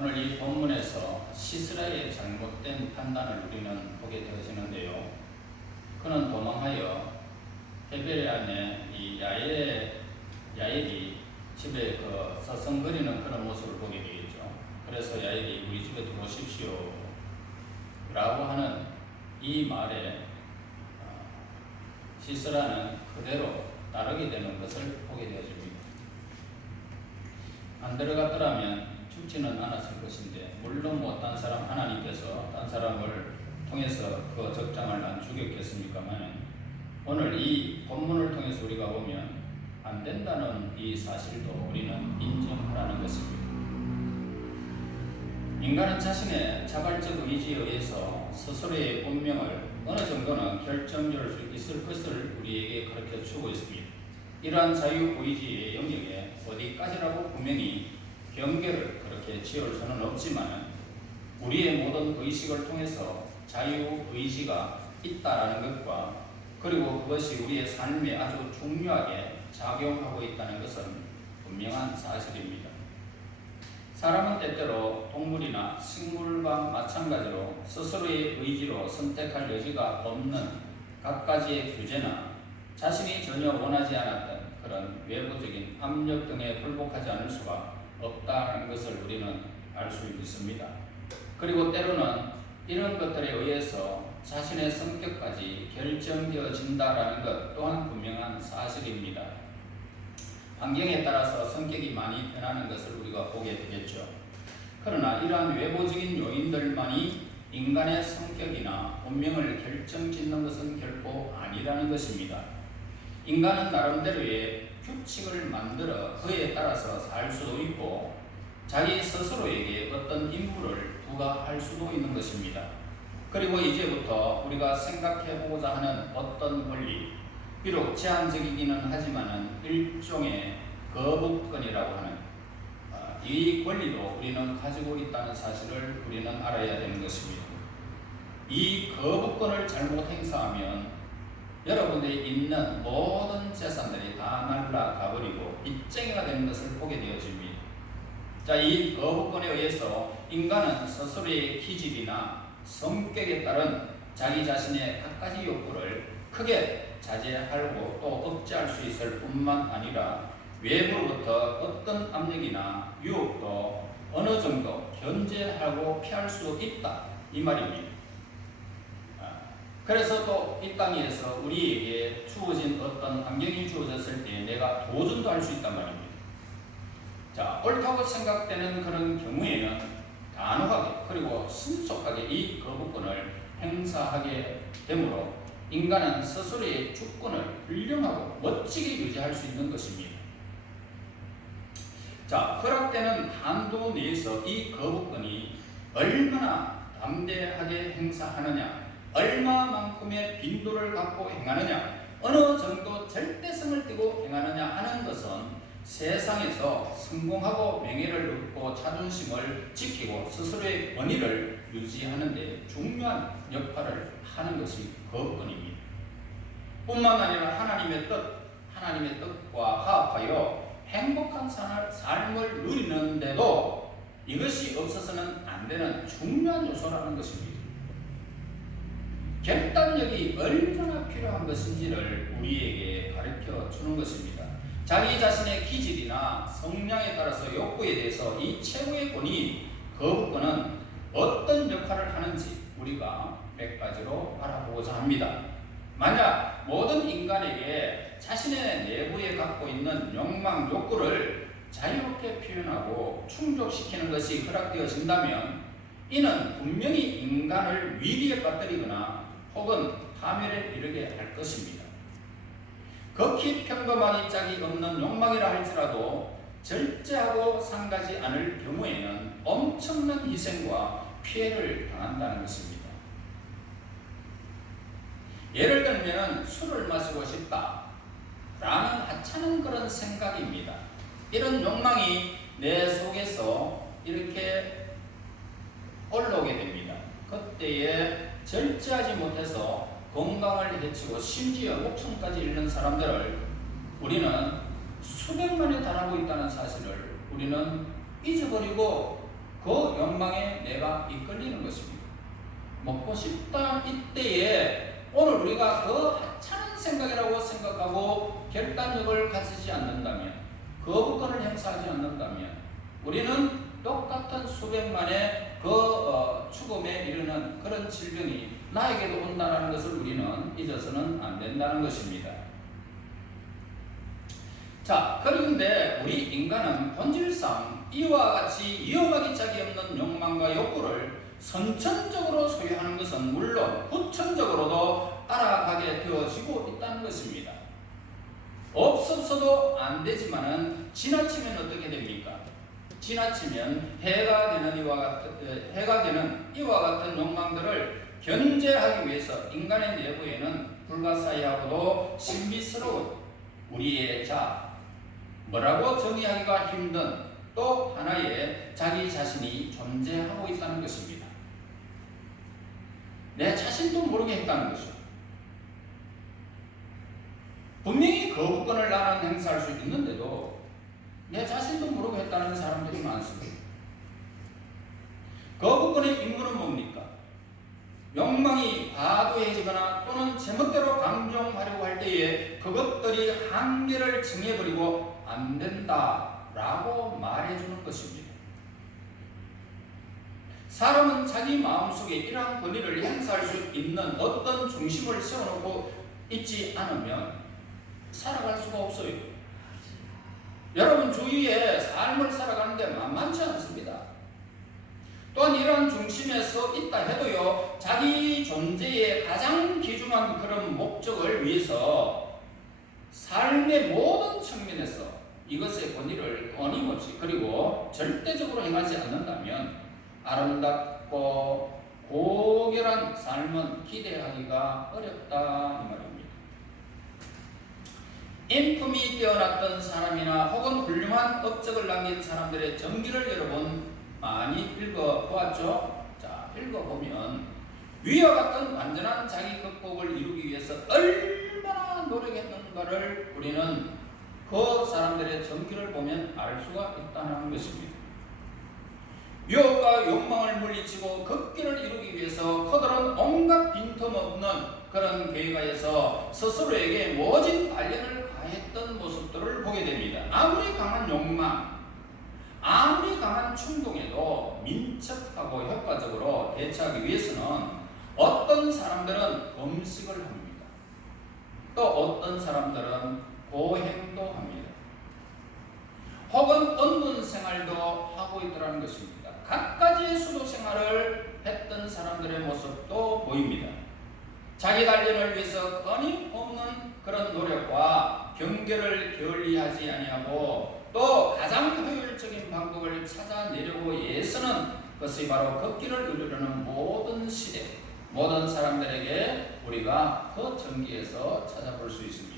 오늘 이 본문에서 시스라의 잘못된 판단을 우리는 보게 되어지는데요. 그는 도망하여 헤벨 안에 이 야엘이 집에 서성거리는 그런 모습을 보게 되겠죠. 그래서 야엘이 우리 집에 들어오십시오 라고 하는 이 말에 시스라는 그대로 따르게 되는 것을 보게 되어집니다. 안 들어갔더라면 죽지는 않았을 것인데, 물론 딴 사람, 하나님께서 딴 사람을 통해서 그 적장을 안 죽였겠습니까만, 오늘 이 본문을 통해서 우리가 보면 안 된다는 이 사실도 우리는 인정하라는 것입니다. 인간은 자신의 자발적 의지에 의해서 스스로의 운명을 어느 정도는 결정지을 수 있을 것을 우리에게 가르쳐 주고 있습니다. 이러한 자유의지의 영역에 어디까지라고 분명히 경계를 그렇게 지을 수는 없지만, 우리의 모든 의식을 통해서 자유의지가 있다라는 것과, 그리고 그것이 우리의 삶에 아주 중요하게 작용하고 있다는 것은 분명한 사실입니다. 사람은 때때로 동물이나 식물과 마찬가지로 스스로의 의지로 선택할 여지가 없는 갖가지의 규제나 자신이 전혀 원하지 않았던 그런 외부적인 압력 등에 굴복하지 않을 수가 없다는 것을 우리는 알 수 있습니다. 그리고 때로는 이런 것들에 의해서 자신의 성격까지 결정되어진다라는 것 또한 분명한 사실입니다. 환경에 따라서 성격이 많이 변하는 것을 우리가 보게 되겠죠. 그러나 이러한 외부적인 요인들만이 인간의 성격이나 운명을 결정짓는 것은 결코 아니라는 것입니다. 인간은 나름대로의 규칙을 만들어 그에 따라서 살 수도 있고, 자기 스스로에게 어떤 임무를 부과할 수도 있는 것입니다. 그리고 이제부터 우리가 생각해보고자 하는 어떤 권리, 비록 제한적이기는 하지만은 일종의 거부권이라고 하는 이 권리도 우리는 가지고 있다는 사실을 우리는 알아야 되는 것입니다. 이 거부권을 잘못 행사하면 여러분들이 있는 모든 재산들이 다 날아가버리고 빚쟁이가 되는 것을 보게 되어집니다. 자, 이 거부권에 의해서 인간은 스스로의 기질이나 성격에 따른 자기 자신의 갖가지 욕구를 크게 자제하고 또 억제할 수 있을 뿐만 아니라 외부로부터 어떤 압력이나 유혹도 어느 정도 견제하고 피할 수 있다, 이 말입니다. 그래서 또 이 땅에서 우리에게 주어진 어떤 환경이 주어졌을 때 내가 도전도 할 수 있단 말입니다. 자, 옳다고 생각되는 그런 경우에는 단호하게 그리고 신속하게 이 거부권을 행사하게 되므로 인간은 스스로의 주권을 훌륭하고 멋지게 유지할 수 있는 것입니다. 자, 허락되는 한도 내에서 이 거부권이 얼마나 담대하게 행사하느냐, 얼마만큼의 빈도를 갖고 행하느냐, 어느 정도 절대성을 띠고 행하느냐 하는 것은 세상에서 성공하고 명예를 얻고 자존심을 지키고 스스로의 권위를 유지하는 데 중요한 역할을 하는 것이 거부권입니다. 뿐만 아니라 하나님의 뜻과 화합하여 행복한 삶을 누리는데도 이것이 없어서는 안 되는 중요한 요소라는 것입니다. 결단력이 얼마나 필요한 것인지를 우리에게 가르쳐 주는 것입니다. 자기 자신의 기질이나 성향에 따라서 욕구에 대해서 이 최후의 권위, 거부권은 어떤 역할을 하는지 우리가 몇 가지로 알아보고자 합니다. 만약 모든 인간에게 자신의 내부에 갖고 있는 욕망, 욕구를 자유롭게 표현하고 충족시키는 것이 허락되어진다면 이는 분명히 인간을 위기에 빠뜨리거나 혹은 파멸에 이르게 할 것입니다. 극히 평범하기 짝이 없는 욕망이라 할지라도 절제하고 상가지 않을 경우에는 엄청난 희생과 피해를 당한다는 것입니다. 예를 들면 술을 마시고 싶다 라는 하찮은 그런 생각입니다. 이런 욕망이 내 속에서 이렇게 올라오게 됩니다. 그때에 절제하지 못해서 건강을 해치고 심지어 목숨까지 잃는 사람들을 우리는 수백만에 달하고 있다는 사실을 우리는 잊어버리고 그 욕망에 내가 이끌리는 것입니다. 먹고 싶다 이때에 오늘 우리가 그 하찮은 생각이라고 생각하고 결단력을 가지지 않는다면, 거부권을 행사하지 않는다면 우리는 똑같은 수백만의 죽음에 이르는 그런 질병이 나에게도 온다는 것을 우리는 잊어서는 안 된다는 것입니다. 자, 그런데 우리 인간은 본질상 이와 같이 이어가기 짝이 없는 욕망과 욕구를 선천적으로 소유하는 것은 물론 후천적으로도 알아가게 되어지고 있다는 것입니다. 없어서도 안 되지만은 지나치면 어떻게 됩니까? 지나치면 해가 되는 이와 같은 욕망들을 견제하기 위해서 인간의 내부에는 불가사의하고도 신비스러운 우리의 뭐라고 정의하기가 힘든 또 하나의 자기 자신이 존재하고 있다는 것입니다. 내 자신도 모르게 했다는 것이죠. 분명히 거부권을 나는 행사할 수 있는데도 내 자신도 모르고 했다는 사람들이 많습니다. 거부권의 임무는 뭡니까? 욕망이 과도해지거나 또는 제멋대로 방종하려고 할 때에 그것들이 한계를 정해버리고 안 된다라고 말해주는 것입니다. 사람은 자기 마음속에 이러한 권위를 행사할 수 있는 어떤 중심을 세워놓고 있지 않으면 살아갈 수가 없어요. 여러분 주위에 삶을 살아가는데 만만치 않습니다. 또한 이러한 중심에서 있다 해도요, 자기 존재의 가장 귀중한 그런 목적을 위해서 삶의 모든 측면에서 이것의 권위를 끊임없이 그리고 절대적으로 행하지 않는다면 아름답고 고결한 삶은 기대하기가 어렵다 이 말입니다. 인품이 뛰어났던 사람이나 혹은 훌륭한 업적을 남긴 사람들의 전기를 여러분 많이 읽어보았죠? 자, 읽어보면 위와 같은 완전한 자기 극복을 이루기 위해서 얼마나 노력했는가를 우리는 그 사람들의 전기를 보면 알 수가 있다는 것입니다. 유혹과 욕망을 물리치고 극기를 이루기 위해서 그들은 온갖 빈틈없는 그런 계획하에서 스스로에게 모진 단련을 가했던 모습들을 보게 됩니다. 아무리 강한 욕망, 아무리 강한 충동에도 민첩하고 효과적으로 대처하기 위해서는 어떤 사람들은 금식을 합니다. 또 어떤 사람들은 고행도 합니다. 혹은 언문 생활도 하고 있더라는 것입니다. 갖가지의 수도 생활을 했던 사람들의 모습도 보입니다. 자기 단련을 위해서 끊임없는 그런 노력과 경계를 게을리하지 아니하고 또 가장 효율적인 방법을 찾아내려고 애쓰는 것이 바로 걷기를 이루려는 모든 시대, 모든 사람들에게 우리가 그 전기에서 찾아볼 수 있습니다.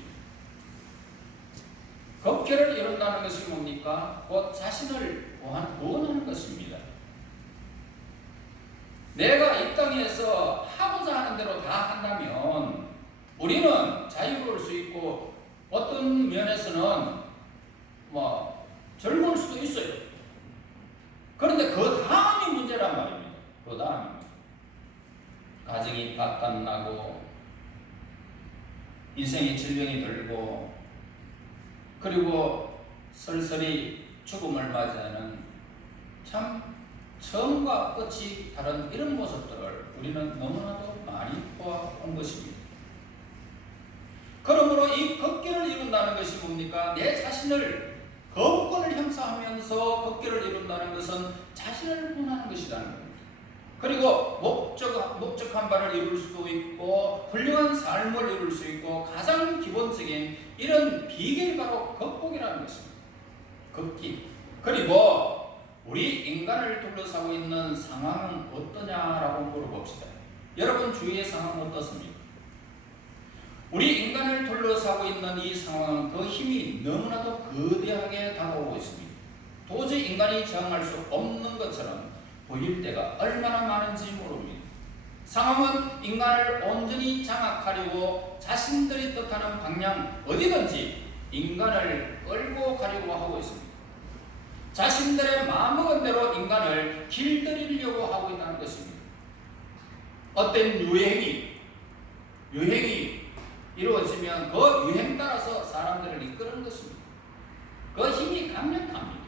걷기를 이룬다는 것이 뭡니까? 곧 자신을 구원하는 것입니다. 내가 이 땅에서 하고자 하는 대로 다 한다면 우리는 자유로울 수 있고 어떤 면에서는 젊을 수도 있어요. 그런데 그 다음이 문제란 말입니다. 그 다음입니다. 가정이 바깥나고 인생의 질병이 들고 그리고 설설이 죽음을 맞이하는 참 처음과 끝이 다른 이런 모습들을 우리는 너무나도 많이 보아온 것입니다. 그러므로 이 걷기를 이룬다는 것이 뭡니까? 내 자신을 거부권을 행사하면서 걷기를 이룬다는 것은 자신을 구원하는 것이라는 겁니다. 그리고 목적한 바를 이룰 수도 있고 훌륭한 삶을 이룰 수 있고 가장 기본적인 이런 비결이 바로 극복이라는 것입니다. 걷기. 그리고 우리 인간을 둘러싸고 있는 상황은 어떠냐라고 물어봅시다. 여러분 주위의 상황은 어떻습니까? 우리 인간을 둘러싸고 있는 이 상황은 그 힘이 너무나도 거대하게 다가오고 있습니다. 도저히 인간이 저항할 수 없는 것처럼 보일 때가 얼마나 많은지 모릅니다. 상황은 인간을 온전히 장악하려고 자신들이 뜻하는 방향 어디든지 인간을 끌고 가려고 하고 있습니다. 자신들의 마음먹은 대로 인간을 길들이려고 하고 있다는 것입니다. 어떤 유행이 이루어지면 그 유행 따라서 사람들을 이끄는 것입니다. 그 힘이 강력합니다.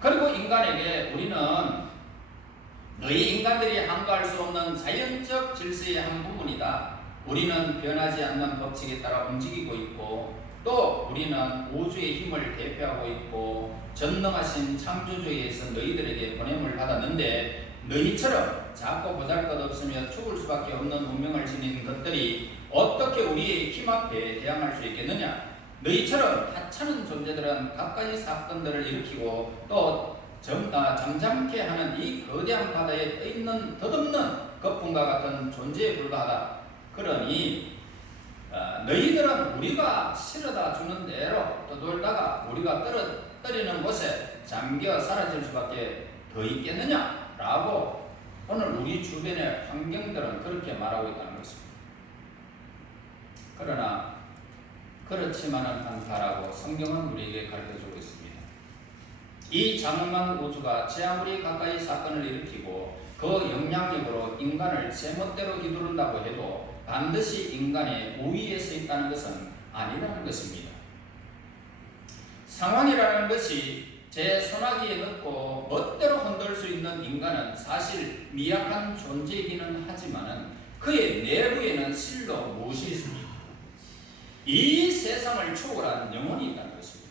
그리고 인간에게 우리는 너희 인간들이 항거할 수 없는 자연적 질서의 한 부분이다. 우리는 변하지 않는 법칙에 따라 움직이고 있고 또 우리는 우주의 힘을 대표하고 있고 전능하신 창조주에서 너희들에게 보냄을 받았는데 너희처럼 작고 보잘것없으며 죽을 수밖에 없는 운명을 지닌 것들이 어떻게 우리의 힘 앞에 대항할 수 있겠느냐? 너희처럼 하찮은 존재들은 갖가지 사건들을 일으키고 또 잠잠케 하는 이 거대한 바다에 떠있는 덧없는 거품과 같은 존재에 불과하다. 그러니 너희들은 우리가 실어다 주는 대로 떠돌다가 우리가 떨어뜨리는 곳에 잠겨 사라질 수밖에 더 있겠느냐? 라고 오늘 우리 주변의 환경들은 그렇게 말하고 있다는 것입니다. 그러나 그렇지만은 않다라고 성경은 우리에게 가르쳐주고 있습니다. 이 장엄한 우주가 제 아무리 가까이 사건을 일으키고 그 영향력으로 인간을 제멋대로 휘두른다고 해도 반드시 인간의 우위에 서 있다는 것은 아니라는 것입니다. 상황이라는 것이 제 손아귀에 넣고 멋대로 흔들 수 있는 인간은 사실 미약한 존재이기는 하지만은 그의 내부에는 실로 무엇이 있습니까? 이 세상을 초월한 영혼이 있다는 것입니다.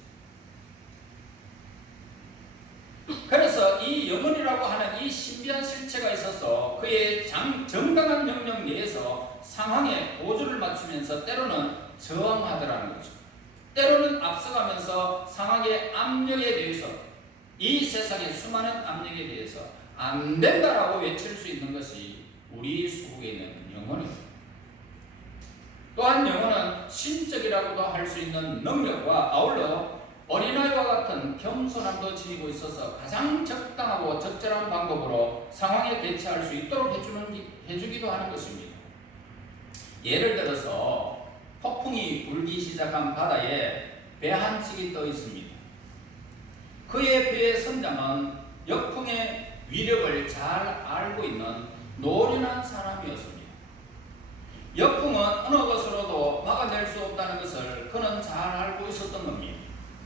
그래서 이 영혼이라고 하는 이 신비한 실체가 있어서 그의 정당한 명령 내에서 상황에 보조를 맞추면서 때로는 저항하더라는 거죠. 때로는 앞서가면서 상황의 압력에 대해서 이 세상의 수많은 압력에 대해서 안 된다라고 외칠 수 있는 것이 우리 속에 있는 영혼입니다. 또한 영혼은 신적이라고도 할 수 있는 능력과 아울러 어린아이와 같은 겸손함도 지니고 있어서 가장 적당하고 적절한 방법으로 상황에 대처할 수 있도록 해주기도 하는 것입니다. 예를 들어서 폭풍이 불기 시작한 바다에 배 한 척이 떠 있습니다. 그의 배의 선장은 역풍의 위력을 잘 알고 있는 노련한 사람이었습니다. 역풍은 어느 것으로도 막아낼 수 없다는 것을 그는 잘 알고 있었던 겁니다.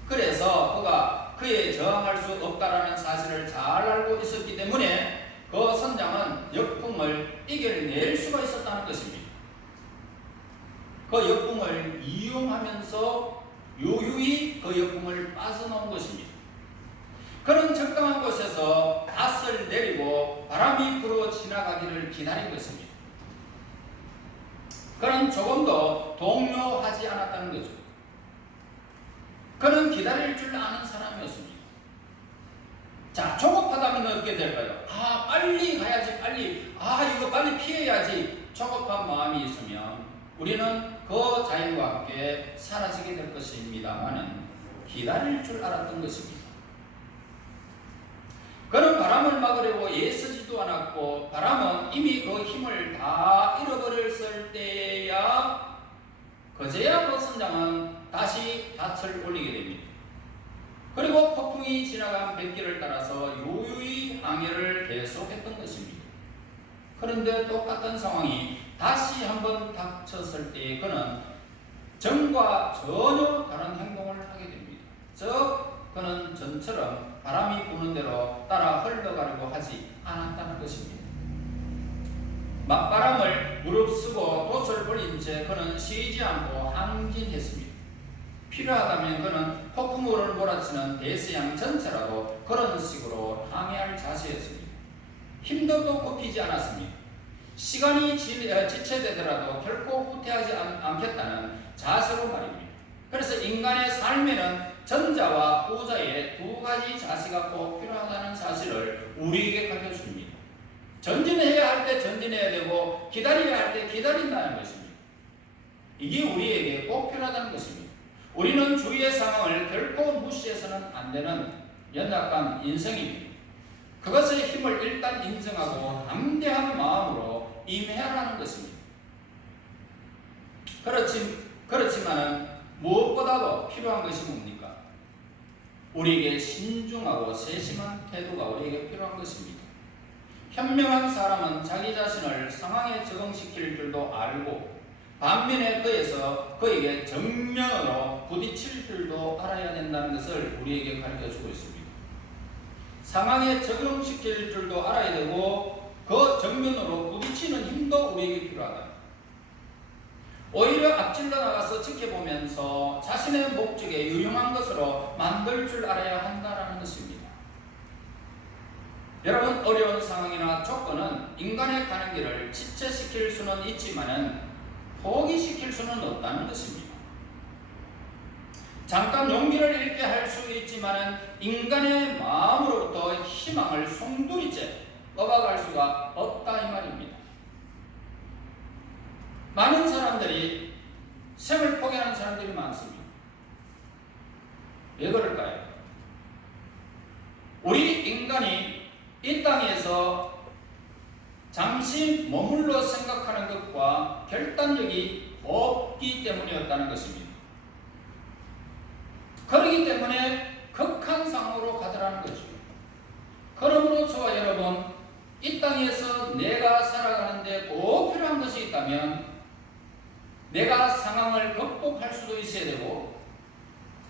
그래서 그가 그에 저항할 수 없다라는 사실을 잘 알고 있었기 때문에 그 선장은 역풍을 이겨낼 수가 있었다는 것입니다. 그 역풍을 이용하면서 유유히 그 역풍을 빠져나온 것입니다. 그는 적당한 곳에서 닷을 내리고 바람이 불어 지나가기를 기다린 것입니다. 그는 조금도 동요하지 않았다는 거죠. 그는 기다릴 줄 아는 사람이었습니다. 자, 조급하다면 어떻게 될까요? 빨리 가야지, 빨리. 이거 빨리 피해야지. 조급한 마음이 있으면 우리는 그 자연과 함께 사라지게 될 것입니다만은 기다릴 줄 알았던 것입니다. 그는 바람을 막으려고 애쓰지도 않았고 바람은 이미 그 힘을 다 잃어버렸을 때야 그제야 그 선장은 다시 닻을 올리게 됩니다. 그리고 폭풍이 지나간 뱃길을 따라서 유유히 항해를 계속했던 것입니다. 그런데 똑같은 상황이 다시 한번 닥쳤을 때 그는 전과 전혀 다른 행동을 하게 됩니다. 즉 그는 전처럼 바람이 부는 대로 따라 흘러가려고 하지 않았다는 것입니다. 맞바람을 무릅쓰고 돛을 올린 채 그는 쉬지 않고 항진했습니다. 필요하다면 그는 폭풍우를 몰아치는 대서양 전체라도 그런 식으로 항해할 자세였습니다. 힘도 꼽히지 않았습니다. 시간이 지체되더라도 결코 후퇴하지 않겠다는 자세로 말입니다. 그래서 인간의 삶에는 전자와 후자의 두 가지 자세가 꼭 필요하다는 사실을 우리에게 가르쳐줍니다. 전진해야 할 때 전진해야 되고 기다려야 할 때 기다린다는 것입니다. 이게 우리에게 꼭 필요하다는 것입니다. 우리는 주위의 상황을 결코 무시해서는 안 되는 연약한 인생입니다. 그것의 힘을 일단 인정하고 담대한 마음으로 임해야 하는 것입니다. 그렇지만은 무엇보다도 필요한 것이 뭡니까? 우리에게 신중하고 세심한 태도가 우리에게 필요한 것입니다. 현명한 사람은 자기 자신을 상황에 적응시킬 줄도 알고 반면에 그에게 정면으로 부딪힐 줄도 알아야 된다는 것을 우리에게 가르쳐주고 있습니다. 상황에 적응시킬 줄도 알아야 되고 그 정면으로 부딪히는 힘도 우리에게 필요하다. 오히려 앞질러 나가서 지켜보면서 자신의 목적에 유용한 것으로 만들 줄 알아야 한다는 것입니다. 여러분, 어려운 상황이나 조건은 인간의 가는 길을 지체시킬 수는 있지만은 포기시킬 수는 없다는 것입니다. 잠깐 용기를 잃게 할 수 있지만은 인간의 마음으로부터 희망을 송두리째 뽑아갈 수가 없다 이 말입니다. 많은 사람들이 생을 포기하는 사람들이 많습니다. 왜 그럴까요? 우리 인간이 이 땅에서 잠시 머물러 생각하는 것과 결단력이 없기 때문이었다는 것입니다. 그렇기 때문에 극한 상황으로 가더라는 거죠. 그러므로 저와 여러분, 이 땅에서 내가 살아가는데 꼭 필요한 것이 있다면 내가 상황을 극복할 수도 있어야 되고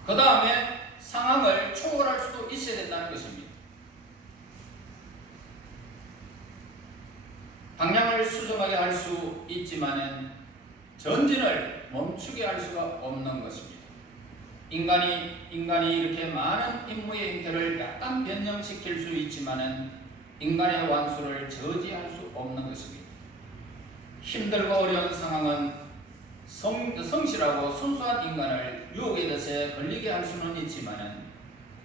그 다음에 상황을 초월할 수도 있어야 된다는 것입니다. 방향을 수정하게 할 수 있지만은 전진을 멈추게 할 수가 없는 것입니다. 인간이 이렇게 많은 임무의 형태를 약간 변형시킬 수 있지만은 인간의 완수를 저지할 수 없는 것입니다. 힘들고 어려운 상황은 성실하고 순수한 인간을 유혹의 덫에 걸리게 할 수는 있지만은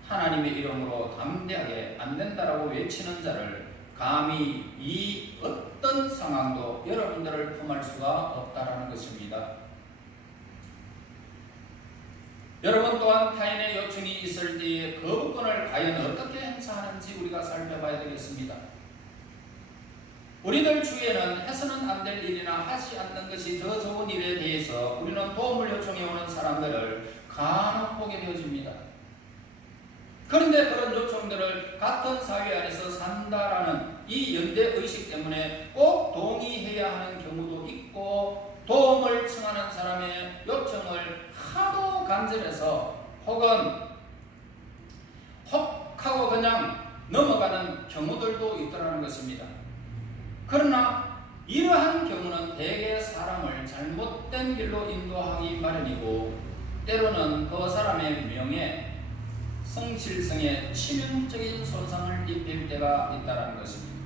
하나님의 이름으로 담대하게 안 된다라고 외치는 자를 감히 이 어떤 상황도 여러분들을 품을 수가 없다라는 것입니다. 여러분 또한 타인의 요청이 있을 때에 거부권을 과연 어떻게 행사하는지 우리가 살펴봐야 되겠습니다. 우리들 주위에는 해서는 안 될 일이나 하지 않는 것이 더 좋은 일에 대해서 우리는 도움을 요청해 오는 사람들을 간혹 보게 되어집니다. 그런데 그런 요청들을 같은 사회 안에서 산다라는 이 연대의식 때문에 꼭 동의해야 하는 경우도 있고 도움을 청하는 사람의 요청을 하도 간절해서 혹은 혹하고 그냥 넘어가는 경우들도 있더라는 것입니다. 그러나 이러한 경우는 대개 사람을 잘못된 길로 인도하기 마련이고 때로는 그 사람의 명예, 성실성에 치명적인 손상을 입힐 때가 있다는 것입니다.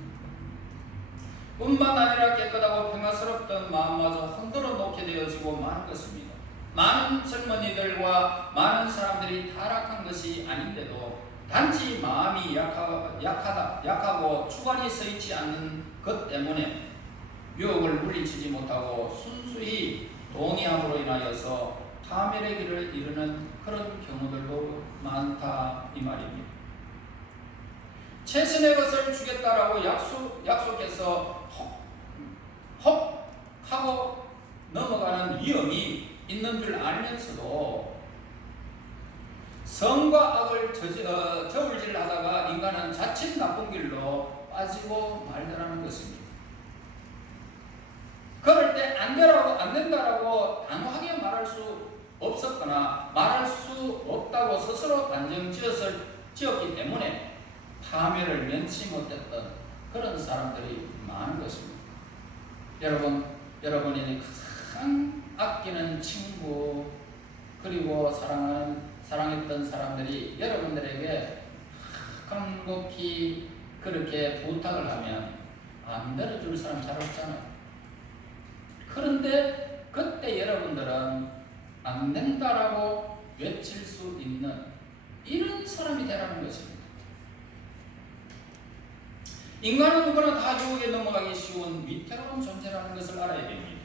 뿐만 아니라 깨끗하고 평화스럽던 마음마저 흔들어 놓게 되어지고 마는 것입니다. 많은 젊은이들과 많은 사람들이 타락한 것이 아닌데도 단지 마음이 약하고 추관이 서 있지 않는 것 때문에 유혹을 물리치지 못하고 순수히 동의함으로 인하여서 파멸의 길을 이루는 그런 경우들도 많다 이 말입니다. 최선의 것을 주겠다라고 약속해서 혹 하고 넘어가는 위험이 있는 줄 알면서도 성과 악을 저울질하다가 인간은 자칫 나쁜 길로 빠지고 말더라는 것입니다. 그럴 때 안 된다라고 단호하게 말할 수 없었거나 말할 수 없다고 스스로 단정지었기 때문에 파멸을 면치 못했던 그런 사람들이 많은 것입니다. 여러분이 가장 아끼는 친구 그리고 사랑했던 사람들이 여러분들에게 간곡히 그렇게 부탁을 하면 안 들어줄 사람 잘 없잖아요. 그런데 그때 여러분들은 안 된다라고 외칠 수 있는 이런 사람이 되라는 것입니다. 인간은 누구나 다 유혹에 넘어가기 쉬운 위태로운 존재라는 것을 알아야 됩니다.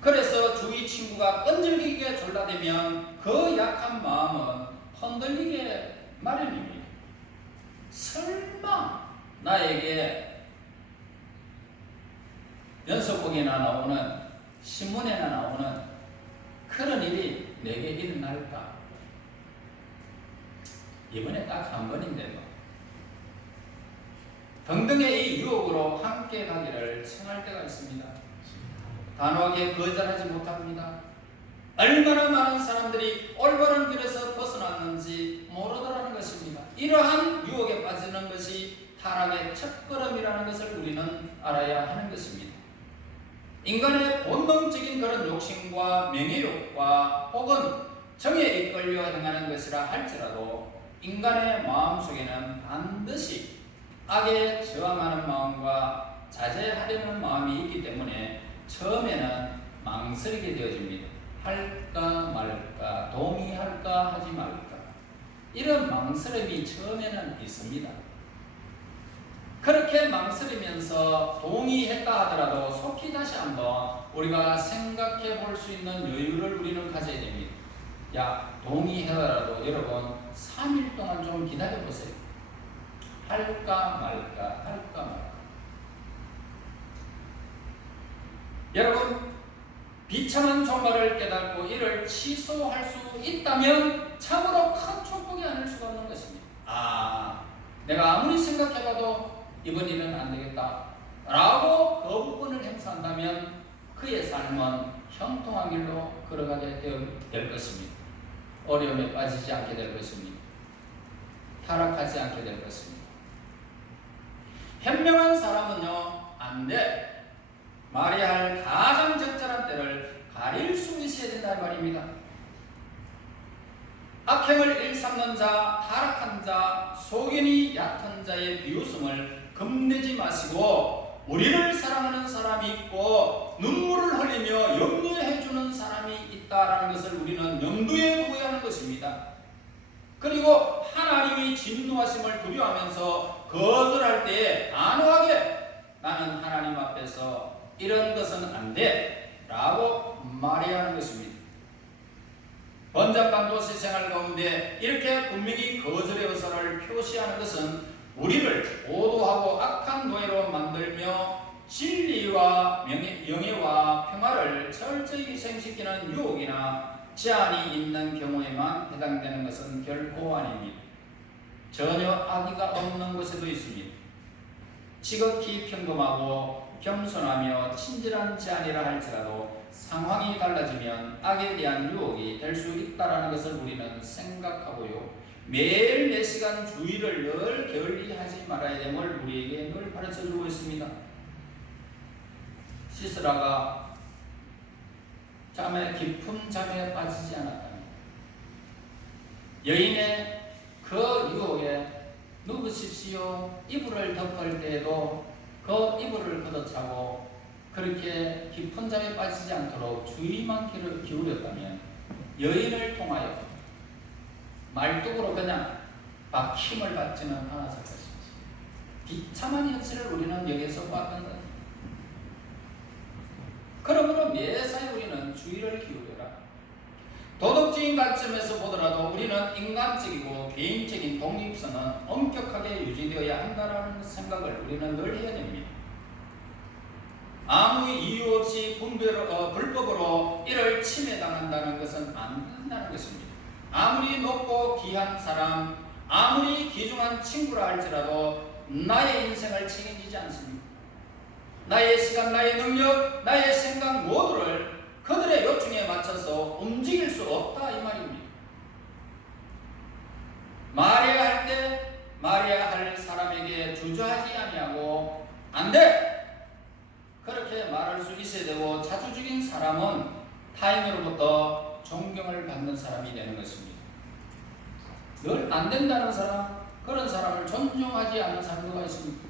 그래서 주위 친구가 끈질기게 졸라대면 그 약한 마음은 흔들리게 마련입니다. 설마 나에게 연속극이나 나오는 신문에나 나오는 그런 일이 내게 일어날까? 이번에 딱 한 번인데 뭐. 등등의 이 유혹으로 함께 가기를 청할 때가 있습니다. 단호하게 거절하지 못합니다. 얼마나 많은 사람들이 올바른 길에서 벗어났는지 모르더라는 것입니다. 이러한 유혹에 빠지는 것이 타락의 첫걸음이라는 것을 우리는 알아야 하는 것입니다. 인간의 본능적인 그런 욕심과 명예욕과 혹은 정에 이끌려 행하는 것이라 할지라도 인간의 마음속에는 반드시 악에 저항하는 마음과 자제하려는 마음이 있기 때문에 처음에는 망설이게 되어집니다. 할까 말까, 동의할까 하지 말까, 이런 망설임이 처음에는 있습니다. 그렇게 망설이면서 동의했다 하더라도 속히 다시 한번 우리가 생각해 볼 수 있는 여유를 우리는 가져야 됩니다. 야, 동의하더라도 여러분 3일 동안 좀 기다려 보세요. 할까 말까, 할까 말까. 여러분, 비참한 종말을 깨닫고 이를 취소할 수 있다면 참으로 큰 축복이 아닐 수가 없는 것입니다. 내가 아무리 생각해봐도 이번 일은 안 되겠다 라고 거부권을 행사한다면 그의 삶은 형통한 길로 걸어가게 될 것입니다. 어려움에 빠지지 않게 될 것입니다. 타락하지 않게 될 것입니다. 현명한 사람은요, 안 돼. 말해야 할 가장 적절한 때를 가릴 수 있어야 된다는 말입니다. 악행을 일삼는 자, 타락한 자, 소견이 얕은 자의 비웃음을 겁내지 마시고 우리를 사랑하는 사람이 있고 눈물을 흘리며 염려해주는 사람이 있다라는 것을 우리는 염두에 두어야 하는 것입니다. 그리고 하나님이 진노하심을 두려워하면서 거절할 때에 단호하게 나는 하나님 앞에서 이런 것은 안 돼 라고 말해야 하는 것입니다. 번잡한 도시 생활 가운데 이렇게 분명히 거절의 의사를 표시하는 것은 우리를 오도하고 악한 노예로 만들며 진리와 영예와 평화를 철저히 희생시키는 유혹이나 제한이 있는 경우에만 해당되는 것은 결코 아닙니다. 전혀 악의가 없는 곳에도 있습니다. 지극히 평범하고 겸손하며 친절한 제안이라 할지라도 상황이 달라지면 악에 대한 유혹이 될 수 있다는 것을 우리는 생각하고요. 매일 4시간 주의를 늘 게을리하지 말아야 됨을 우리에게 늘 가르쳐주고 있습니다. 시스라가 깊은 잠에 빠지지 않았다면 여인의 그 유혹에 누구십시오 이불을 덮을 때에도 그 이불을 걷어차고 그렇게 깊은 잠에 빠지지 않도록 주의만 기울였다면 여인을 통하여 말뚝으로 그냥 박힘을 받지는 않았을 것입니다. 비참한 현실을 우리는 여기서 봤던 것. 그러므로 매사에 우리는 주의를 기울여라. 도덕적인 관점에서 보더라도 우리는 인간적이고 개인적인 독립성은 엄격하게 유지되어야 한다는 생각을 우리는 늘 해야 됩니다. 아무 이유 없이 불법으로 이를 침해당한다는 것은 안 된다는 것입니다. 아무리 높고 귀한 사람, 아무리 귀중한 친구라 할지라도 나의 인생을 책임지지 않습니다. 나의 시간, 나의 능력, 나의 생각 모두를 그들의 요청에 맞춰서 움직일 수 없다 이 말입니다. 말해야 할 때 말해야 할 사람에게 주저하지 아니하고 안 돼! 그렇게 말할 수 있어야 되고 자주적인 사람은 타인으로부터 존경을 받는 사람이 되는 것입니다. 늘 안 된다는 사람, 그런 사람을 존중하지 않는 사람도 있습니다.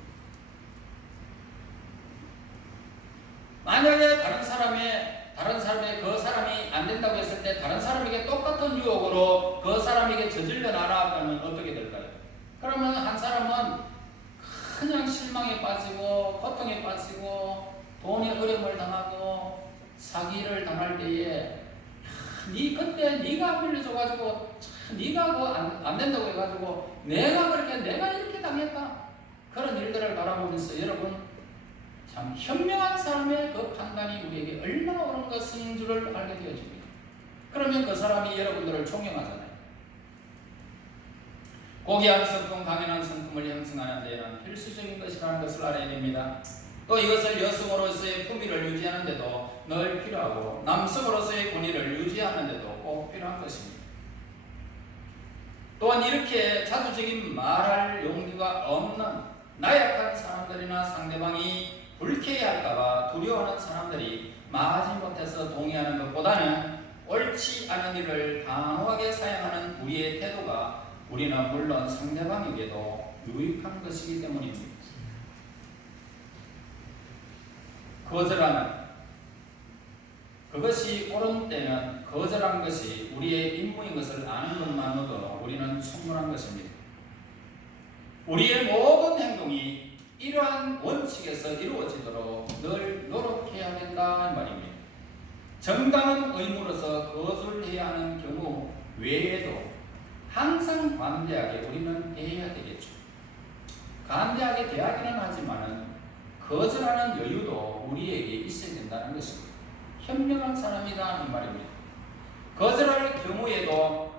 만약에 다른 사람의 그 사람이 안 된다고 했을 때 다른 사람에게 똑같은 유혹으로 그 사람에게 저질러 나가면 어떻게 될까요? 그러면 한 사람은 그냥 실망에 빠지고 고통에 빠지고 돈의 어려움을 당하고 사기를 당할 때에 그때 네가 빌려줘가지고 네가 그거 안 된다고 해가지고 내가 이렇게 당했다 그런 일들을 바라보면서 여러분 참 현명한 사람의 그 판단이 우리에게 얼마나 옳은 것인 줄을 알게 되어집니다. 그러면 그 사람이 여러분들을 존경하잖아요. 고귀한 성품, 강인한 성품을 형성하는 데에는 필수적인 것이라는 것을 알아야 됩니다. 또 이것을 여성으로서의 품위를 유지하는 데도 늘 필요하고 남성으로서의 권위를 유지하는 데도 꼭 필요한 것입니다. 또한 이렇게 자주적인 말할 용기가 없는 나약한 사람들이나 상대방이 불쾌해할까봐 두려워하는 사람들이 마지못해서 동의하는 것보다는 옳지 않은 일을 단호하게 사용하는 우리의 태도가 우리는 물론 상대방에게도 유익한 것이기 때문입니다. 거절하는 그것이 옳은 때는 거절한 것이 우리의 임무인 것을 아는 것만으로도 우리는 충분한 것입니다. 우리의 모든 행동이 이러한 원칙에서 이루어지도록 늘 노력해야 된다 이 말입니다. 정당한 의무로서 거절해야 하는 경우 외에도 항상 관대하게 우리는 대해야 되겠죠. 관대하게 대하기는 하지만은 거절하는 여유도 우리에게 있어야 된다는 것입니다. 현명한 사람이다 이 말입니다. 거절할 경우에도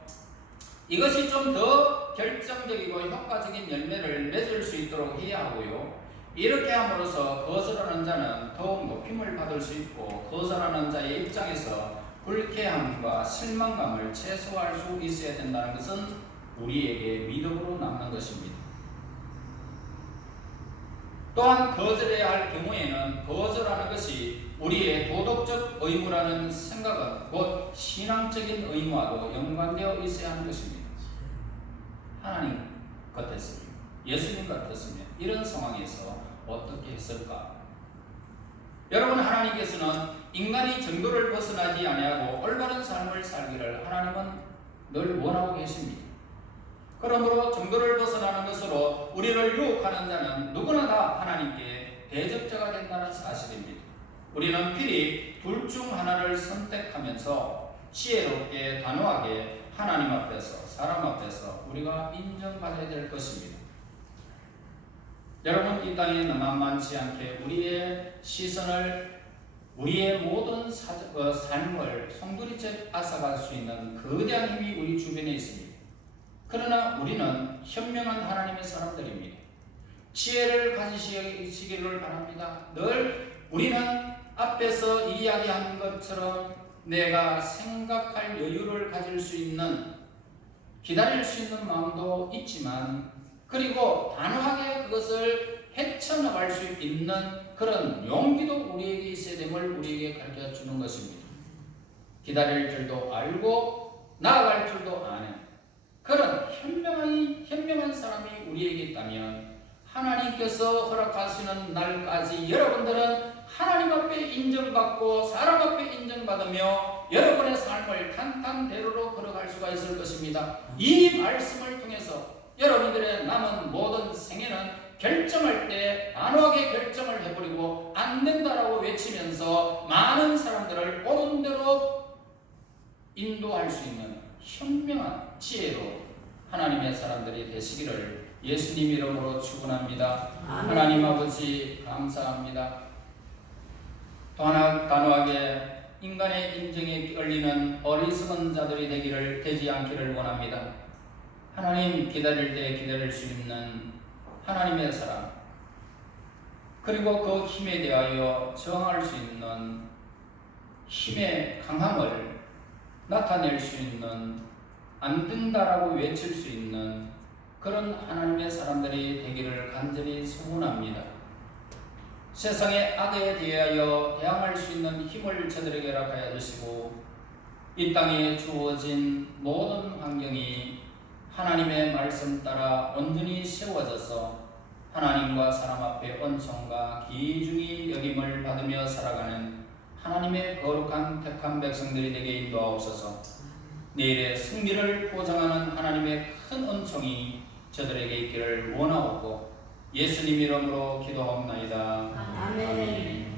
이것이 좀 더 결정적이고 효과적인 열매를 맺을 수 있도록 해야 하고요. 이렇게 함으로써 거절하는 자는 더욱 높임을 받을 수 있고 거절하는 자의 입장에서 불쾌함과 실망감을 최소화할 수 있어야 된다는 것은 우리에게 미덕으로 남는 것입니다. 또한 거절해야 할 경우에는 거절하는 것이 우리의 도덕적 의무라는 생각은 곧 신앙적인 의무와도 연관되어 있어야 하는 것입니다. 하나님 같았으면, 예수님 같았으면 이런 상황에서 어떻게 했을까? 여러분, 하나님께서는 인간이 정도를 벗어나지 아니하고 올바른 삶을 살기를 하나님은 늘 원하고 계십니다. 그러므로 정도를 벗어나는 것으로 우리를 유혹하는 자는 누구나 다 하나님께 대적자가 된다는 사실입니다. 우리는 필히 둘 중 하나를 선택하면서 지혜롭게 단호하게 하나님 앞에서 사람 앞에서 우리가 인정받아야 될 것입니다. 여러분, 이 땅에 만만치 않게 우리의 시선을 우리의 모든 삶을 송두리째 앗아갈 수 있는 거대한 힘이 우리 주변에 있습니다. 그러나 우리는 현명한 하나님의 사람들입니다. 지혜를 가지시기를 바랍니다. 늘 우리는 앞에서 이야기한 것처럼 내가 생각할 여유를 가질 수 있는, 기다릴 수 있는 마음도 있지만 그리고 단호하게 그것을 헤쳐나갈 수 있는 그런 용기도 우리에게 있어야 됨을 우리에게 가르쳐 주는 것입니다. 기다릴 줄도 알고 나아갈 줄도 아는 그런 현명한 사람이 우리에게 있다면 하나님께서 허락하시는 날까지 여러분들은 하나님 앞에 인정받고 사람 앞에 인정받으며 여러분의 삶을 탄탄대로로 걸어갈 수가 있을 것입니다. 이 말씀을 통해서 여러분들의 남은 모든 생애는 결정할 때 단호하게 결정을 해버리고 안 된다라고 외치면서 많은 사람들을 옳은 대로 인도할 수 있는 현명한 지혜로 하나님의 사람들이 되시기를 예수님 이름으로 축원합니다. 하나님 아버지 감사합니다. 단호하게 인간의 인정에 끌리는 어리석은 자들이 되지 않기를 원합니다. 하나님, 기다릴 때 기다릴 수 있는 하나님의 사람, 그리고 그 힘에 대하여 저항할 수 있는 힘의 강함을 나타낼 수 있는, 안 된다라고 외칠 수 있는 그런 하나님의 사람들이 되기를 간절히 소원합니다. 세상의 악에 대하여 대항할 수 있는 힘을 저들에게 허락하여 주시고 이 땅에 주어진 모든 환경이 하나님의 말씀 따라 온전히 세워져서 하나님과 사람 앞에 은총과 귀중히 여김을 받으며 살아가는 하나님의 거룩한 택한 백성들이 되게 인도하옵소서. 내일의 승리를 보장하는 하나님의 큰 은총이 저들에게 있기를 원하옵고 예수님 이름으로 기도하옵나이다. 아멘.